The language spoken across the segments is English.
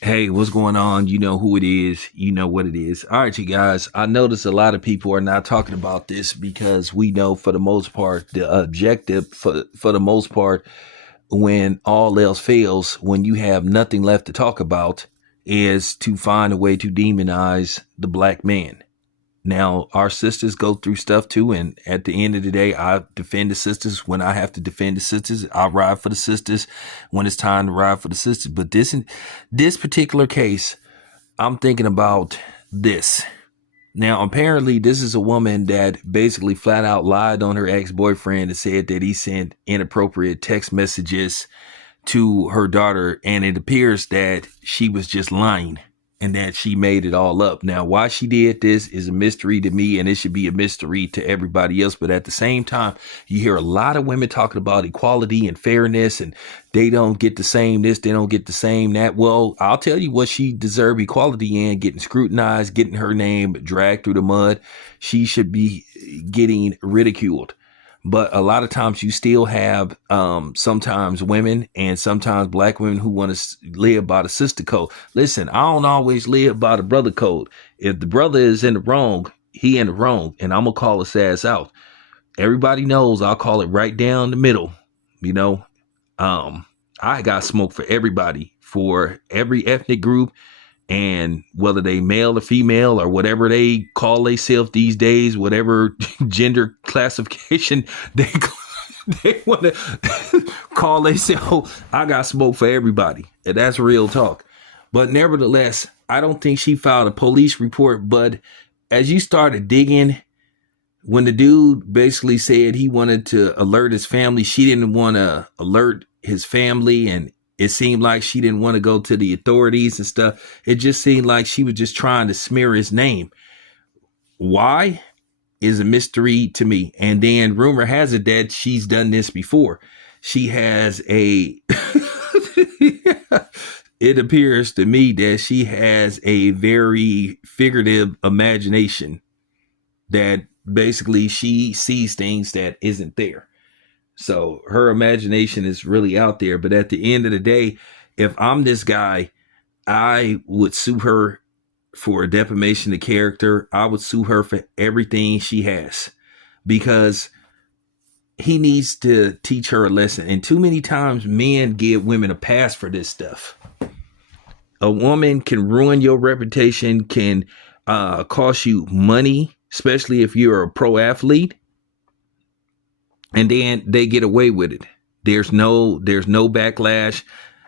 Hey, what's going on? You know who it is. You know what it is. All right, you guys. I notice a lot of people are not talking about this because we know for the most part, the objective for the most part, when all else fails, when you have nothing left to talk about, is to find a way to demonize the black man. Now, our sisters go through stuff too, and at the end of the day, I defend the sisters when I have to defend the sisters. I ride for the sisters when it's time to ride for the sisters. But this particular case, I'm thinking about this. Now, apparently, this is a woman that basically flat out lied on her ex-boyfriend and said that he sent inappropriate text messages to her daughter, and it appears that she was just lying and that she made it all up. Now, why she did this is a mystery to me, and it should be a mystery to everybody else. But at the same time, you hear a lot of women talking about equality and fairness, and they don't get the same this, they don't get the same that. Well, I'll tell you what she deserved equality in: getting scrutinized, getting her name dragged through the mud. She should be getting ridiculed. But a lot of times you still have sometimes women and sometimes black women who want to live by the sister code. Listen, I don't always live by the brother code. If the brother is in the wrong, he in the wrong, and I'm gonna call his ass out. Everybody knows I'll call it right down the middle. You know, I got smoke for everybody, for every ethnic group, and whether they male or female or whatever they call themselves these days, whatever gender classification they they want to call themselves, I got smoke for everybody, and that's real talk. But nevertheless, I don't think she filed a police report. But as you started digging, when the dude basically said he wanted to alert his family, she didn't want to alert his family, and it seemed like she didn't want to go to the authorities and stuff. It just seemed like she was just trying to smear his name. Why is a mystery to me. And then rumor has it that she's done this before. She has a it appears to me that she has a very figurative imagination, that basically she sees things that isn't there. So her imagination is really out there. But at the end of the day, if I'm this guy, I would sue her for defamation of character. I would sue her for everything she has, because he needs to teach her a lesson. And too many times men give women a pass for this stuff. A woman can ruin your reputation, can cost you money, especially if you're a pro athlete, and then they get away with it. There's no backlash.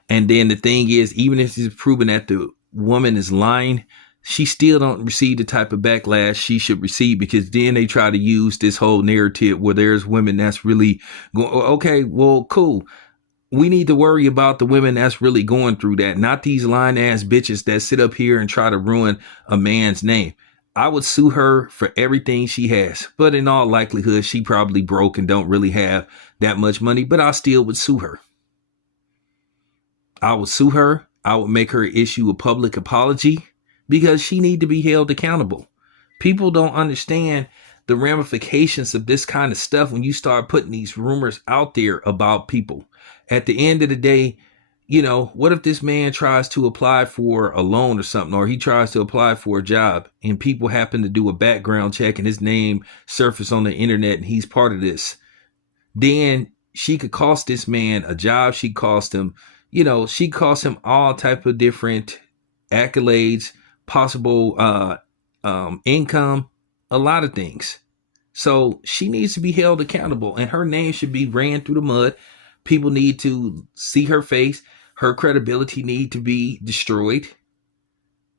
And then the thing is, even if it's proven that the woman is lying, she still don't receive the type of backlash she should receive, because then they try to use this whole narrative where there's women that's really going, okay, well, cool. We need to worry about the women that's really going through that, not these lying ass bitches that sit up here and try to ruin a man's name. I would sue her for everything she has, but in all likelihood, she probably broke and don't really have that much money, but I still would sue her. I would sue her. I would make her issue a public apology, because she need to be held accountable. People don't understand the ramifications of this kind of stuff when you start putting these rumors out there about people. At the end of the day, what if this man tries to apply for a loan or something, or he tries to apply for a job, and people happen to do a background check and his name surface on the internet and he's part of this? Then she could cost this man a job. She cost him, she cost him all type of different accolades, possible income, a lot of things. So she needs to be held accountable, and her name should be ran through the mud. People need to see her face. Her credibility need to be destroyed,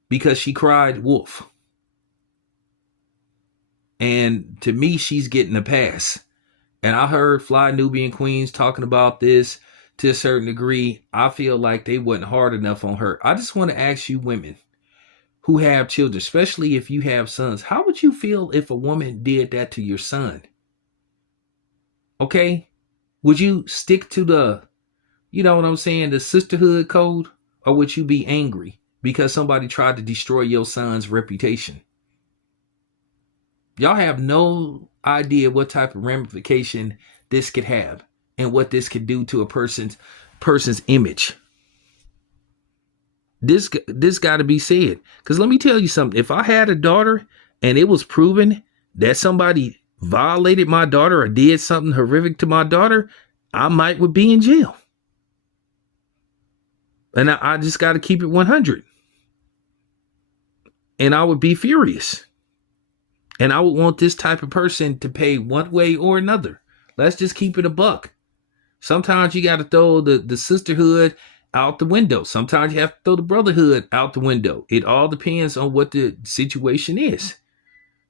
because she cried wolf. And to me, she's getting a pass. And I heard Fly Nubian Queens talking about this to a certain degree. I feel like they wasn't hard enough on her. I just want to ask you women who have children, especially if you have sons, how would you feel if a woman did that to your son? Okay? Would you stick to the, you know what I'm saying, the sisterhood code? Or would you be angry because somebody tried to destroy your son's reputation? Y'all have no idea what type of ramification this could have and what this could do to a person's image. This got to be said. Because let me tell you something. If I had a daughter and it was proven that somebody violated my daughter or did something horrific to my daughter, I might would be in jail. And I just got to keep it 100. And I would be furious. And I would want this type of person to pay one way or another. Let's just keep it a buck. Sometimes you got to throw the sisterhood out the window. Sometimes you have to throw the brotherhood out the window. It all depends on what the situation is.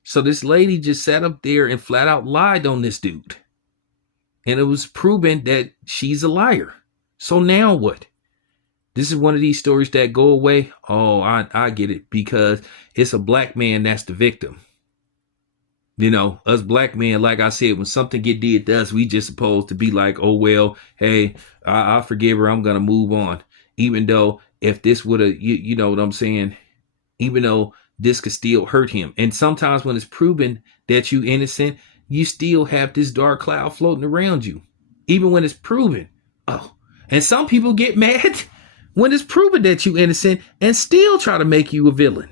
So this lady just sat up there and flat out lied on this dude. And it was proven that she's a liar. So now what? This is one of these stories that go away. Oh, I get it. Because it's a black man that's the victim. You know, us black men, like I said, when something get did to us, we just supposed to be like, oh, well, hey, I forgive her. I'm going to move on. Even though if this would have, you know what I'm saying? Even though this could still hurt him. And sometimes when it's proven that you innocent, you still have this dark cloud floating around you. Even when it's proven. Oh, and some people get mad when it's proven that you innocent and still try to make you a villain.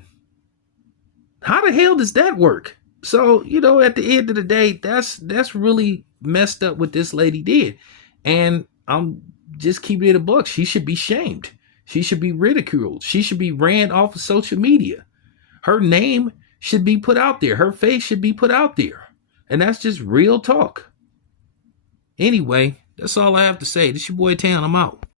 How the hell does that work? So, you know, at the end of the day, that's really messed up what this lady did. And I'm just keeping it a buck. She should be shamed. She should be ridiculed. She should be ran off of social media. Her name should be put out there. Her face should be put out there. And that's just real talk. Anyway, that's all I have to say. This your boy Town. I'm out.